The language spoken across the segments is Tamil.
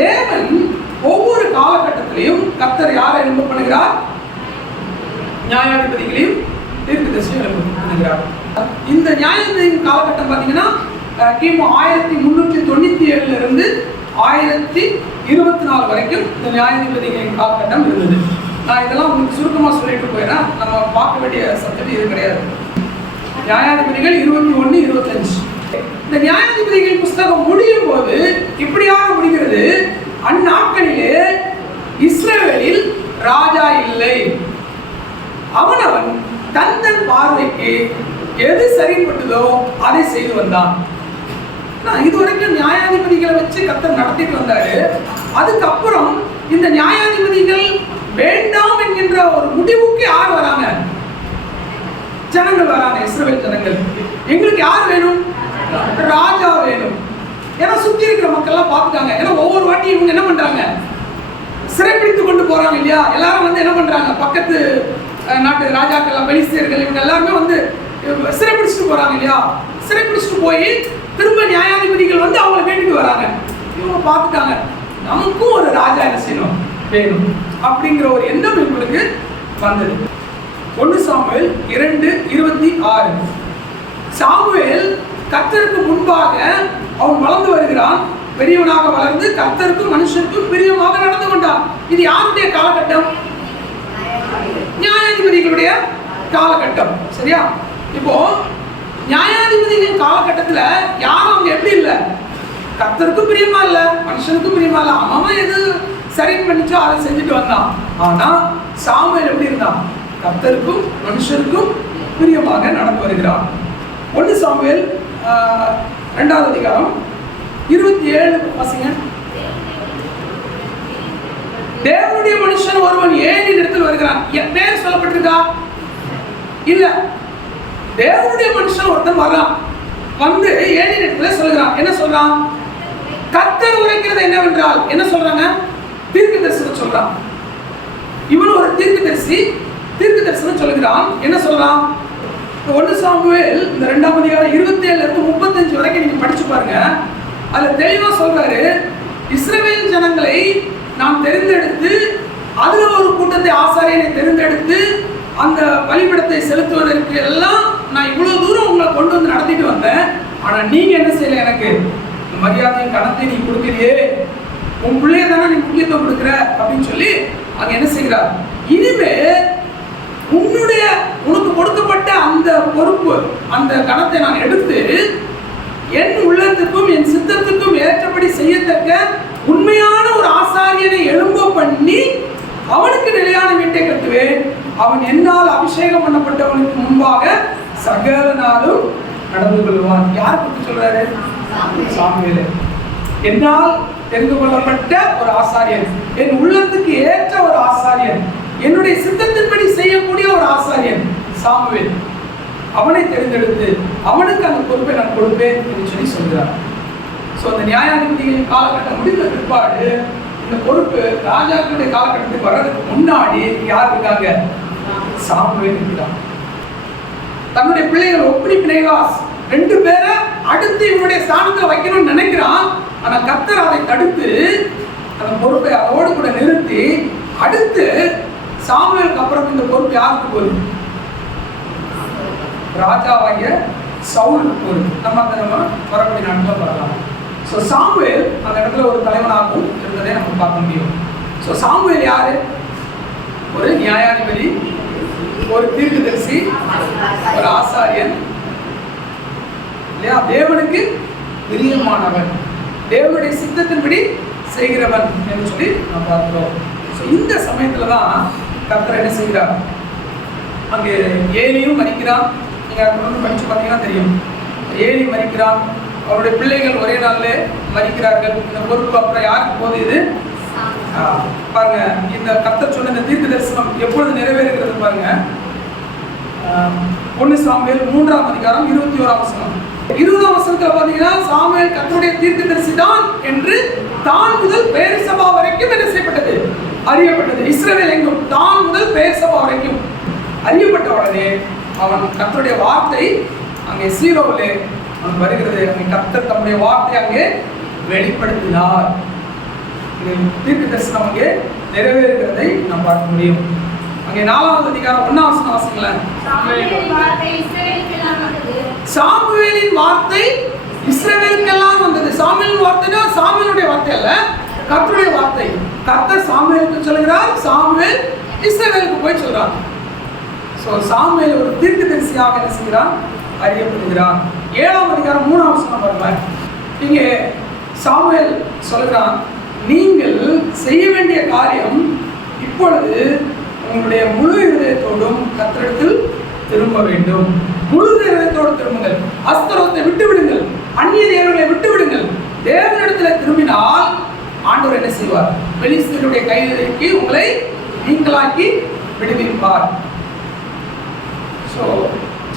தேவன் ஒவ்வொரு காலகட்டத்திலையும் கர்த்தர் யாரை எழும்ப பண்ணுகிறார்? நியாயாதிபதிகளையும் தீர்க்கதரிசியும் எழும்ப பண்ணுகிறார். இந்த நியாயாதிபதியின் காலகட்டம் பார்த்தீங்கன்னா கிமு 1397 இருந்து 1024 வரைக்கும் இந்த நியாயாதிபதிகளின் காலகட்டம் இருந்தது. நான் இதெல்லாம் உங்களுக்கு சுருக்கமாக சொல்லிட்டு போயிடறேன். நம்ம பார்க்க வேண்டிய சப்ஜெக்ட் இது கிடையாது. நியாயாதிபதிகள் 21, 25. இந்த நியாயாதிபதிகள் புஸ்தகம் முடியும் போது இப்படியாக முடிகிறது. அந்நாட்களிலே இஸ்ரவேலில் ராஜா இல்லை, அவனவன் தன் பார்வைக்கு எது சரிப்பட்டதோ அதை செய்து வந்தான். இதுவரைக்கும் நியாயாதிபதிகளை வச்சு கர்த்தர் நடத்திட்டு வந்தாரு. அதுக்கப்புறம் இந்த நியாயாதிபதிகள் வேண்டாம் என்கின்ற ஒரு முடிவுக்கு யார் வராங்க? ஜனங்கள் வராங்க, இஸ்ரவேல் ஜனங்கள். எங்களுக்கு யார் வேணும்? ராஜா வேணும். ஏன்னா சுத்தி இருக்கிற மக்கள் எல்லாம் பார்த்துட்டாங்க. ஏன்னா ஒவ்வொரு வாட்டி இவங்க என்ன பண்றாங்க? சிறைப்பிடித்து கொண்டு போறாங்க இல்லையா? எல்லாரும் வந்து என்ன பண்றாங்க? பக்கத்து நாட்டு ராஜாக்கள், பெலிஸ்தியர்கள், இவங்க எல்லாருமே வந்து சிறைப்பிடிச்சிட்டு போறாங்க இல்லையா? சிறைப்பிடிச்சிட்டு போய் திரும்ப நியாயாதிபதிகள் வந்து அவங்களை வேண்டிட்டு வராங்க. இவங்க பார்த்துட்டாங்க, நமக்கும் ஒரு ராஜா என்ன செய்யணும், வேணும் அப்படிங்கிற ஒரு எண்ணம் இவங்களுக்கு வந்தது. 1 சாமுவேல் 2:26. சாமுவேல் கர்த்தருக்கு முன்பாக அவன் வளர்ந்து வருகிறான். பெரியவனாக வளர்ந்து கர்த்தருக்கும் மனுஷனுக்கும் பிரியமாக நடந்து கொண்டான். இது யாருடைய காலகட்டம்? நியாயாதிபதிகளுடைய காலகட்டம். சரியா? இப்போ நியாயாதிபதிகளின் காலகட்டத்தில் யாரும் அவங்க எப்படி இல்லை? கர்த்தருக்கும் பிரியமா இல்லை, மனுஷனுக்கும் பிரியமா இல்லை. அவன் எது சரி பண்ணிச்சோ அதை செஞ்சுட்டு வந்தான். ஆனா சாமுவேல் எப்படி இருந்தான்? கர்த்தருக்கும் மனுஷனுக்கும் பிரியமாக நடந்து வருகிறான். 1 சாமுவேல் 2ஆம் அதிகாரம் 27 வாசிங்க. தேவனுடைய மனுஷன் ஒருவன் ஏலியின் இடத்தில் வருகிறான். பேர் சொல்லப்பட்டிருக்கா? இல்ல. தேவனுடைய மனுஷன் ஒருத்தன் வர்றான். வந்து ஏலியின் இடத்துல சொல்லுகிறான். என்ன சொல்றான்? கர்த்தர் உரைக்கிறது என்னவென்றால் என்ன சொல்றாங்க? தீர்க்க தரிசனம் சொல்றான். இவன் ஒரு தீர்க்க தரிசனம் சொல்லுகிறான். என்ன சொல்றான்? 1 சாமுவேல் 2ஆம் அதிகாரம் 27 இருந்து 35 வரைக்கும் நீங்க படிச்சு பாருங்க. அதுல தெளிவா சொல்றாரு, இஸ்ரவேல் ஜனங்களை நான் தெரிந்தெடுத்து அதுல ஒரு கூட்டத்தை ஆசாரியனை தெரிந்தெடுத்து அந்த பலிபீடத்தை செலுத்துவதற்கு எல்லாம் நான் இவ்வளவு தூரம் உங்களை கொண்டு வந்து நடத்திட்டு வந்தேன். ஆனா நீங்க என்ன செய்யல? எனக்கு மரியாதையும் கணத்தை நீ கொடுக்கலையே, உன் பிள்ளைய தானே நீ முக்கியத்துவம் கொடுக்குற அப்படின்னு சொல்லி அங்க என்ன செய்கிறார்? இனிமே உனக்கு கொடுக்கப்பட்ட அந்த பொறுப்பு, அந்த கணத்தை நான் எடுத்து என் உள்ளத்துக்கும் என் சித்தத்துக்கும் ஏற்றபடி செய்யத்தக்க உண்மையான ஒரு ஆசாரியனை எழும்ப பண்ணி அவனுக்கு நிலையான வீட்டை கட்டுவேன். அவன் என்னால் அபிஷேகம் பண்ணப்பட்டவனுக்கு முன்பாக சகல நாளும் நடந்து கொள்வான். யார் பற்றி சொல்றாரு? சாமுவேல். என்னால் தெரிந்து கொள்ளப்பட்ட ஒரு ஆசாரியன், என் உள்ளத்துக்கு ஏற்ற ஒரு ஆசாரியன், என்னுடைய சித்தத்தின்படி செய்யக்கூடிய ஒரு ஆசாரியன் சாமுவேல். அவனை தெரிந்தெடுத்து அவனுக்கு அந்த பொறுப்பை நான் கொடுப்பேன் என்று சொல்லி சொல்கிறார். அந்த நியாயாதிபதிகளின் காலகட்டம் முடிந்த பிற்பாடு இந்த பொறுப்பு ராஜாக்களுடைய காலகட்டத்துக்கு வர்றதுக்கு முன்னாடி யார் இருக்காங்க? சாமுவேல் இருக்கிறார். தன்னுடைய பிள்ளைகள் ஒப்னி பினேகாஸ் 2 பேரை அடுத்து இவனுடைய ஸ்தானத்தில் வைக்கணும்னு நினைக்கிறான். ஆனா கர்த்தர் அதை தடுத்து அந்த பொறுப்பை அதோடு கூட நிறுத்தி அடுத்து சாமுவேலுக்கு அப்புறம் இந்த பொறுப்பு யாருக்கு போகுது? ராஜாவாகிய சவுலுக்கு போகுது. நம்ம வரக்கூடிய நாட்கள் வரலாம். சாமுவேல் அந்த இடத்துல ஒரு தலைவனாகவும் இருந்ததை நம்ம பார்க்க முடியும். சாமுவேல் யாரு? ஒரு நியாயாதிபதி, ஒரு தீர்க்கதரிசி, ஒரு ஆசாரியன் இல்லையா? தேவனுக்கு பிரியமானவன், தேவனுடைய சித்தத்தின்படி செய்கிறவன் என்று சொல்லி நாம் பார்க்கிறோம். இந்த சமயத்துல தான் கர்த்தர் என்ன செய்கிறார்? அங்கே ஏலியும் மரிக்கிறான். நீங்க தொடர்ந்து படிச்சு பார்த்தீங்கன்னா தெரியும். ஏலி மரிக்கிறான், அவருடைய பிள்ளைகள் ஒரே நாளிலே மரிக்கிறார்கள். இந்த பொறுப்பு அப்புறம் யாருக்கு போகுது? இது பாருங்க, இந்த கர்த்தர் சொன்ன இந்த தீர்க்க தரிசனம் எப்பொழுது நிறைவேறுகிறது பாருங்க. 1 சாமுவேல் 3ஆம் அதிகாரம் 21ஆம் வசனம். 20ஆம் வசனத்துல பாத்தீங்கன்னா சாமுவேல் கர்த்தருடைய தீர்க்க தரிசி தான் என்று தான் முதல் பெயர்சபா வரைக்கும் என்ன செய்யப்பட்டது? அறியப்பட்டது. இஸ்ரவேல் எங்கும் தான் முதல் பெயர்சபா வரைக்கும் அறியப்பட்ட உடனே அவன் கர்த்தருடைய வார்த்தை அங்கே சீலோவிலே அவன் வருகிறது. அங்கே கர்த்தர் தம்முடைய வார்த்தை அங்கே வெளிப்படுத்தினார். தீர்க்க தரிசனம் அங்கே நிறைவேறுகிறதை நாம் பார்க்க முடியும். அங்கே 4வது அதிகாரம் 1ஆம் வசனம் வாசிங்களேன். சாமுவேலின் வார்த்தை இஸ்ரவேலுக்கெல்லாம் வந்தது. சாமுவேலின் வார்த்தைனா சாமுவேலுடைய வார்த்தை அல்ல, கர்த்தருடைய வார்த்தை. கர்த்தர் சாமுவேலுக்கு சொல்கிறார், சாமுவேல் இஸ்ரவேலுக்கு போய் சொல்றார். சோ சாமுவேல் ஒரு தீர்க்கதரிசியாக என்ன செய்கிறார்? அறியப்படுகிறார். 7ஆம் அதிகாரம் 3ஆம் வசனம் பாருங்க. இங்கே சாமுவேல் சொல்கிறான், நீங்கள் செய்ய வேண்டிய காரியம் இப்பொழுது உங்களுடைய முழு இதயத்தோடும் கர்த்தரிடத்தில் திரும்ப வேண்டும். முழு இதயத்தோடு திரும்புங்கள். அஸ்தரோத்தை விட்டு விடுங்கள், அந்நிய தேவர்களை விட்டு விடுங்கள். தேவனிடத்தில் திரும்பினால் ஆண்டவர் என்ன செய்வார்? பெலிஸ்தருடைய கையிலிருந்து உங்களை நீங்களாக்கி விடுவிப்பார். ஸோ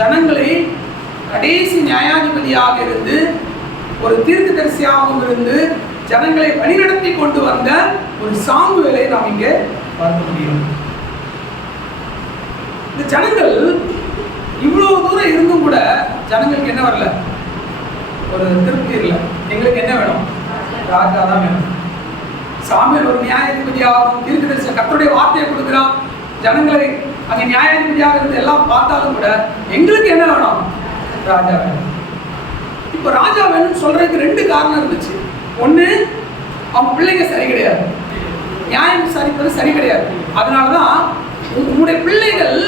ஜனங்களை கடைசி நியாயாதிபதியாக இருந்து ஒரு தீர்க்கதரிசியாகவும் இருந்து ஜனங்களை வழிநடத்தி கொண்டு வந்த ஒரு சாமுவேலை நாம் இங்கே பார்க்க முடியும். இந்த ஜனங்கள் இவ்வளவு தூரம் இருந்தும் கூட ஜனங்களுக்கு என்ன வரல? ஒரு திருப்தி இல்லை. எங்களுக்கு என்ன வேணும்? ராஜா தான் வேணும். சாமுவேல் ஒரு நியாயாதிபதியாகவும் தீர்க்கதரிசி கர்த்தருடைய வார்த்தையை கொடுக்கிறான். ஜனங்களை அங்கே நியாயாதிபதியாக இருந்து எல்லாம் பார்த்தாலும் கூட எங்களுக்கு என்ன வேணும்? ராஜா வேணும். இப்போ ராஜா வேணும்னு சொல்றதுக்கு 2 காரணம் இருந்துச்சு. ஒன்று, அவங்க பிள்ளைங்க சரி கிடையாது, நியாயம் விசாரிப்பது சரி கிடையாது. அதனாலதான் உங்களுடைய பிள்ளைகள்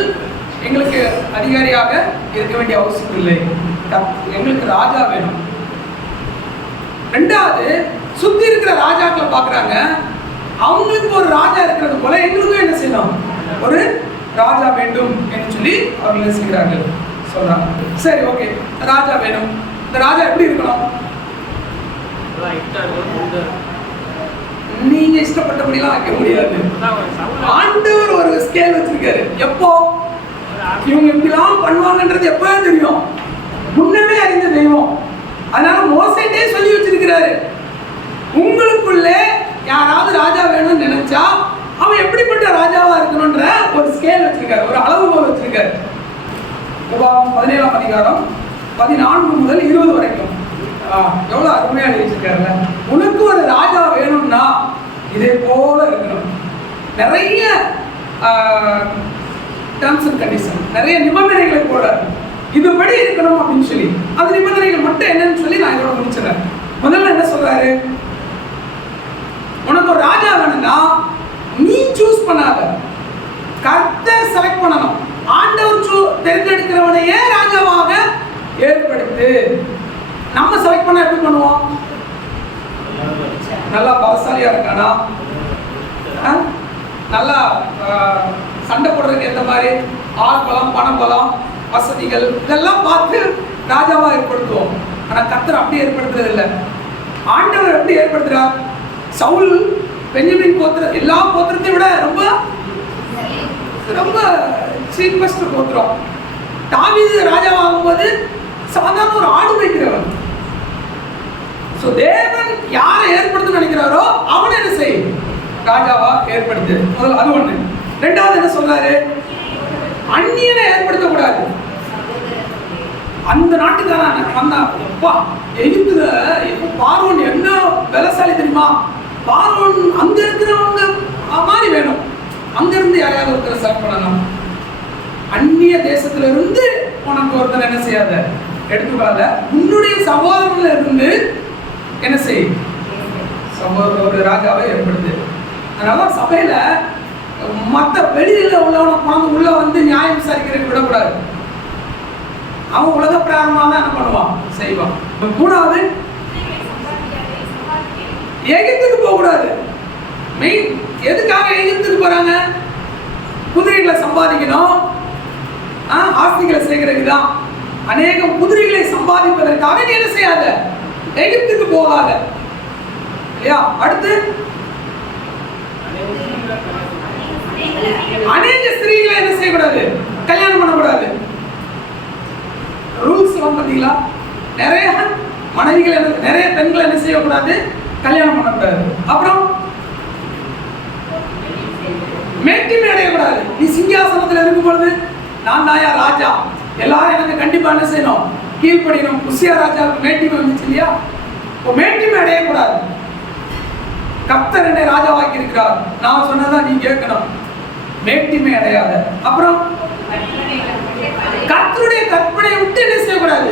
எங்களுக்கு அதிகாரியாக இருக்க வேண்டிய அவசியம் இல்லை, எங்களுக்கு ராஜா வேணும். 2வது, சுத்தி இருக்கிற ராஜாக்களை பாக்குறாங்க, அவங்களுக்கு ஒரு ராஜா இருக்கிறது போல எங்களுக்கும் என்ன செய்யணும்? ஒரு ராஜா வேண்டும் என்று சொல்லி அவர்கள் என்ன செய்கிறார்கள்? சொல்றாங்க. சரி, ஓகே, ராஜா வேணும். இந்த ராஜா எப்படி இருக்கணும்? நீங்க இஷ்டப்பட்டபடிலாம் வைக்க முடியாது. ஆண்டவர் ஒரு ஸ்கேல் வச்சிருக்காரு. எப்போ இவங்க இப்படிலாம் பண்ணுவாங்கன்றது எப்பவே தெரியும், முன்னமே அறிந்த தெய்வம். அதனால மோசேட்டே சொல்லி வச்சிருக்கிறாரு, உங்களுக்குள்ளே யாராவது ராஜா வேணும்னு நினைச்சா அவன் எப்படிப்பட்ட ராஜாவா இருக்கணும்ன்ற ஒரு ஸ்கேல் வச்சிருக்காரு, ஒரு அளவுகோல் வச்சிருக்காரு. உபாகமம் 17ஆம் அதிகாரம் 14 முதல் 20 வரைக்கும் எவ்வளவு அருமையா எழுதிச்சிருக்காருல்ல. உனக்கு ஒரு ராஜா வேணும்னா இதே போல இருக்கணும். நிறைய டர்ம்ஸ் அண்ட் கண்டிஷன், நிறைய நிபந்தனைகளை போடுறாரு. இதுபடி இருக்கணும் அப்படின்னு சொல்லி. அந்த நிபந்தனைகள் மட்டும் என்னன்னு சொல்லி நான் இதோட முடிச்சிடறேன். முதல்ல என்ன சொல்றாரு? உனக்கு ஒரு ராஜா வேணும்னா நீ சூஸ் பண்ணாத, கர்த்தர் செலக்ட் பண்ணணும். ஆண்டவர் தேர்ந்தெடுக்கிறவனையே ராஜாவாக ஏற்படுத்து. நம்ம செலக்ட் பண்ண எப்படி பண்ணுவோம்? நல்லா பலசாலியா இருக்கானா, நல்லா சண்டை போடுறதுக்கு எந்த மாதிரி ஆள் பலம், பணம் பலம், வசதிகள் இதெல்லாம் பார்த்து ராஜாவா ஏற்படுத்துவோம். ஆனா கர்த்தர் அப்படி ஏற்படுத்துறது இல்லை. ஆண்டவர் எப்படி ஏற்படுத்துறார்? சவுல் பெஞ்சமின் கோத்திரம் எல்லா கோத்திரத்தையும் விட ரொம்ப ரொம்ப சீப்பஸ்ட் கோத்திரம். தாவீது ராஜாவாகும் போது சாதாரண ஒரு ஆடு வைக்கிறவன். சோ தேவன் யாரை ஏற்படுத்த நினைக்கிறாரோ அவனை என்ன செய்யும்? ராஜாவா ஏற்படுத்து. முதல்ல அது ஒண்ணு. 2வது என்ன சொல்றாரு? அந்நியனை ஏற்படுத்த கூடாது. அந்த நாட்டுக்காரன் வந்தா, எப்பா எகிப்துல பார்வோன் என்ன பலசாலி தெரியுமா? பார்வோன் அங்க இருக்கிறவங்க மாதிரி வேணும். அங்க இருந்து யாரையாவது ஒருத்தரை செலக்ட் பண்ணணும். அந்நிய தேசத்துல இருந்து உனக்கு ஒருத்தர் என்ன செய்யாத, எடுத்துக்காத. உன்னுடைய சகோதரன்ல இருந்து என்ன செய்? ஒரு ராஜாவை ஏற்படுத்து. அதனால சபையில மற்ற வெளியில உள்ளவனை கொண்டு உள்ள வந்து நியாயம் விசாரிக்கிறதுக்கு விடக்கூடாது. அவன் உலக பிராரமாக தான் என்ன பண்ணுவான், செய்வான். 3வது, எகிப்துக்கு போக கூடாது. மெயின் எதுக்காக எகிப்துக்கு போறாங்க? குதிரைகளை சம்பாதிக்கணும், ஆஸ்திகளை சேர்க்கிறதுக்கு தான். அநேகம் குதிரைகளை சம்பாதிப்பதற்காக நீ என்ன செய்யாத, எகிப்துக்கு போகாத. இல்லையா? அடுத்து அநேக ஸ்திரீகளை என்ன செய்யக்கூடாது, கல்யாணம் பண்ணக்கூடாது. ரூல்ஸ் பார்த்தீங்களா? நிறைய மனைவிகள், நிறைய பெண்கள் என்ன செய்யக்கூடாது, கல்யாணம் பண்ணக்கூடாது. அப்புறம் மேட்டிமை அடையக்கூடாது. நீ சிங்காசனத்தில் இருக்கும் பொழுது நான் தாயா ராஜா, எல்லாரும் எனக்கு கண்டிப்பா என்ன செய்யணும், கீழ்ப்படியணும். குசியா ராஜாவுக்கு மேட்டிமை வந்துச்சு இல்லையா? மேட்டிமை அடையக்கூடாது. கர்த்தர் என்னை ராஜாவாக்கி இருக்கிறார், நான் சொன்னதான் நீ கேட்கணும், மேட்டிமை அடையாத. அப்புறம் கர்த்தருடைய கற்பனையை விட்டு என்ன செய்யக்கூடாது,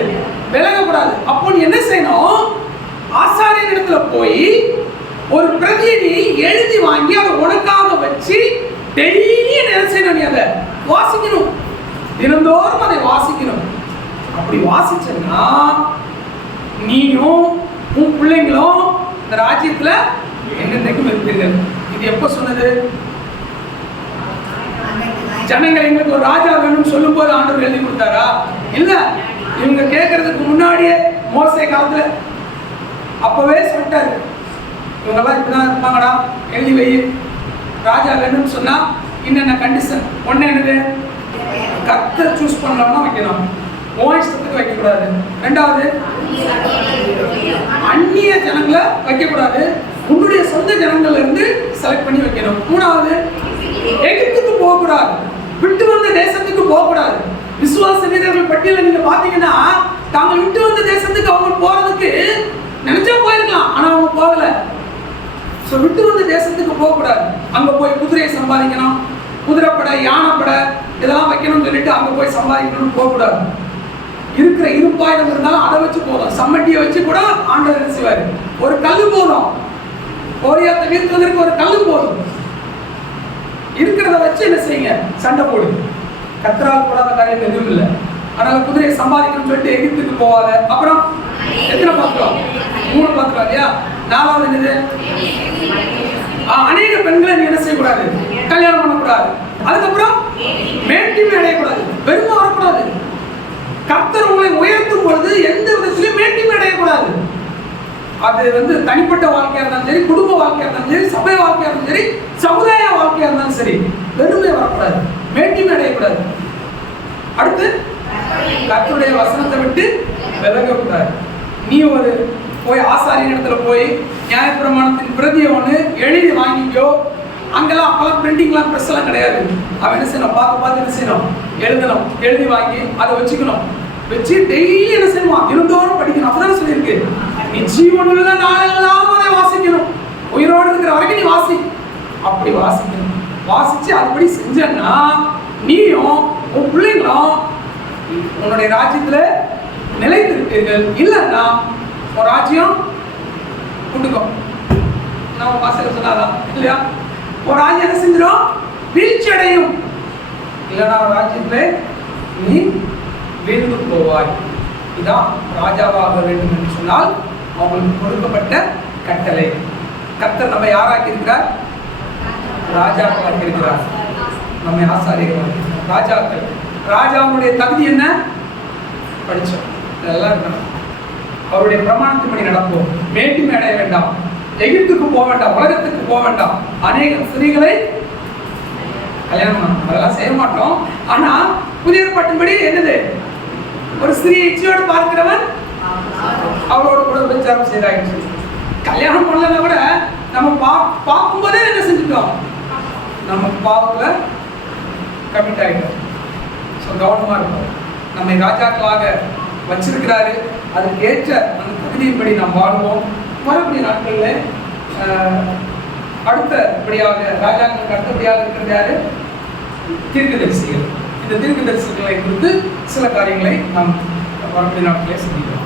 விலகக்கூடாது. அப்போ நீ என்ன செய்யணும், ஆசாரியர் இடத்துல போய் ஒரு பிரதியை நீ எழுதி வாங்கி அதை உனக்காக வச்சு டெய்லி என்ன செய்யணும், நீ அதை வாசிக்கணும், தினந்தோறும் அதை வாசிக்கணும். அப்படி வாசிச்சா நீயும் உன் பிள்ளைங்களும் இந்த ராஜ்யத்துல என்னென்னைக்கும் இருப்பீர்கள். இது எப்ப சொன்னது? ஜனங்கள் எங்களுக்கு ஒரு ராஜா வேணும்னு சொல்லும் போது ஆண்டவர் எழுதி கொடுத்தாரா? இல்ல, இவங்க கேட்கறதுக்கு முன்னாடியே மோசே காலத்துல அப்பவே சொல்லிட்டாரு, இவங்கெல்லாம் இப்படிதான் இருப்பாங்கடா, எழுதி வை, ராஜா வேணும்னு சொன்னா என்னென்ன கண்டிஷன். ஒண்ணு என்னது, கர்த்தர் சூஸ் பண்ணலன்னா வைக்கணும், உன் இஷ்டத்துக்கு வைக்கக்கூடாது. ரெண்டாவது, அந்நிய ஜனங்களை வைக்கக்கூடாது, உன்னுடைய சொந்த ஜனங்கள்ல இருந்து செலக்ட் பண்ணி வைக்கணும். மூணாவது, எகிப்துக்கு போகக்கூடாது, விட்டு வந்த தேசத்துக்கு போகக்கூடாது. விசுவாச வீரர்கள் பட்டியல நீங்க பாத்தீங்கன்னா தாங்கள் விட்டு வந்த தேசத்துக்கு அவங்க போறதுக்கு நினைச்சா போயிருக்கலாம், ஆனா அவங்க போகல. சோ விட்டு வந்த தேசத்துக்கு போகக்கூடாது, அங்க போய் குதிரையை சம்பாதிக்கணும், குதிரைப்படை, யானைப்படை இதெல்லாம் வைக்கணும்னு சொல்லிட்டு அங்க போய் சம்பாதிக்கணும்னு போகக்கூடாது. இருக்கிற இருப்பாயிரம் இருந்தாலும் அதை வச்சு போதும், சம்மட்டியை வச்சு கூட ஆண்டவர் என்ன செய்வாரு, ஒரு கல்லு போதும், கோரியாத்தை வீழ்த்துவதற்கு ஒரு கல்லு போதும், இருக்கிறத வச்சு என்ன செய்யுங்க, சண்டை போடு. கர்த்தரால் போடாத காரியம் எதுவும் இல்லை. அதனால குதிரையை சம்பாதிக்கணும்னு சொல்லிட்டு எகிப்துக்கு போவாத. அப்புறம் எத்தனை பாத்திரம், 3 பாத்திரம் இல்லையா? 4வது என்னது, அநேக பெண்களை நீ என்ன செய்யக்கூடாது, கல்யாணம் பண்ணக்கூடாது. அதுக்கப்புறம் மேட்டிமை அடையக்கூடாது, பெருமை வரக்கூடாது. கர்த்தர் உங்களை உயர்த்தும் பொழுது எந்த விதத்திலும் மேட்டிமை அடையக்கூடாது. அது தனிப்பட்ட வாழ்க்கையா இருந்தாலும் சரி, குடும்ப வாழ்க்கையா இருந்தாலும் சரி, சபை வாழ்க்கையா இருந்தாலும் சரி, சமுதாய வாழ்க்கையா இருந்தாலும் சரி, பெருமை வரக்கூடாது, மேட்டிமை அடையக்கூடாது. அடுத்து, கர்த்தருடைய வசனத்தை விட்டு விலகக்கூடாது. நீ போய் ஆசாரியர் இடத்துல போய் நியாயப்பிரமாணத்தின் பிரதியை ஒன்று எழுதி வாங்கிக்கோ. அங்கெல்லாம் அப்பெல்லாம் பிரிண்டிங்லாம் ப்ரெஸ் எல்லாம் கிடையாது. அவன் என்ன செய்யணும், பார்த்து என்ன செய்யணும், எழுதணும், எழுதி வாங்கி அதை வச்சுக்கணும். வச்சு டெய்லி என்ன செய்யணும், தினந்தோறும் படிக்கணும். அப்பதான் சொல்லியிருக்கு, நீ ஜீவனுள்ள நாளெல்லாம் அதை வாசிக்கணும், உயிரோடு இருக்கிற வரைக்கும் நீ வாசி. அப்படி வாசிக்கணும். வாசிச்சு அதுபடி செஞ்சன்னா நீயும் உன் பிள்ளைங்களும் உன்னுடைய ராஜ்யத்துல நிலைத்திருப்பீர்கள். இல்லைன்னா உன் ராஜ்யம் கொண்டுக்கும். நம்ம வாசல சொன்னாதான் இல்லையா, ஒரு ராஜ்யம் என்ன செஞ்சிடும், வீழ்ச்சி அடையும். இல்லைன்னா ராஜ்யத்துல நீ வீழ்ந்து போவாய். இதான் ராஜாவாக வேண்டும் என்று சொன்னால் அவங்களுக்கு கொடுக்கப்பட்ட கட்டளை. கர்த்தர் நம்ம யாராக்கி இருக்கிறார், ராஜாவாக்கி இருக்கிறார். நம்ம ஆசாரியர்கள் ராஜாக்கள். ராஜாவுடைய தகுதி என்ன, படிச்சோம், இதெல்லாம் இருக்கணும். அவருடைய பிரமாணத்தின்படி நடப்போம், மேட்டிமை அடைய வேண்டாம், எகிப்துக்கு போக வேண்டாம், உலகத்துக்கு போக வேண்டாம், அநேக ஸ்திரீகளை கல்யாணம் பண்ணணும், அதெல்லாம் செய்ய மாட்டோம். ஆனா புதிய ஏற்பாட்டின்படி என்னது, ஒரு ஸ்திரீயை இச்சையோடு பார்க்கிறவன் அவரோட கூட விபச்சாரம் செய்தாயிடுச்சு. கல்யாணம் பண்ணலன்னா கூட நம்ம பார்க்கும்போதே என்ன செஞ்சுட்டோம், நம்ம பாவத்துல கமிட் ஆகிட்டோம். ஸோ கவனமா இருக்கும். நம்மை ராஜாக்களாக வச்சிருக்கிறாரு, அதுக்கு ஏற்ற அந்த தகுதியின்படி நாம் வாழ்வோம். வரக்கூடிய நாட்களில் அடுத்தபடியாக ராஜாக்களுக்கு அடுத்தபடியாக இருக்கிறது யாரு, தீர்க்கதரிசிகள். இந்த தீர்க்கதரிசிகளை குறித்து சில காரியங்களை நாம் வரக்கூடிய நாட்களே சிந்திக்கிறோம்.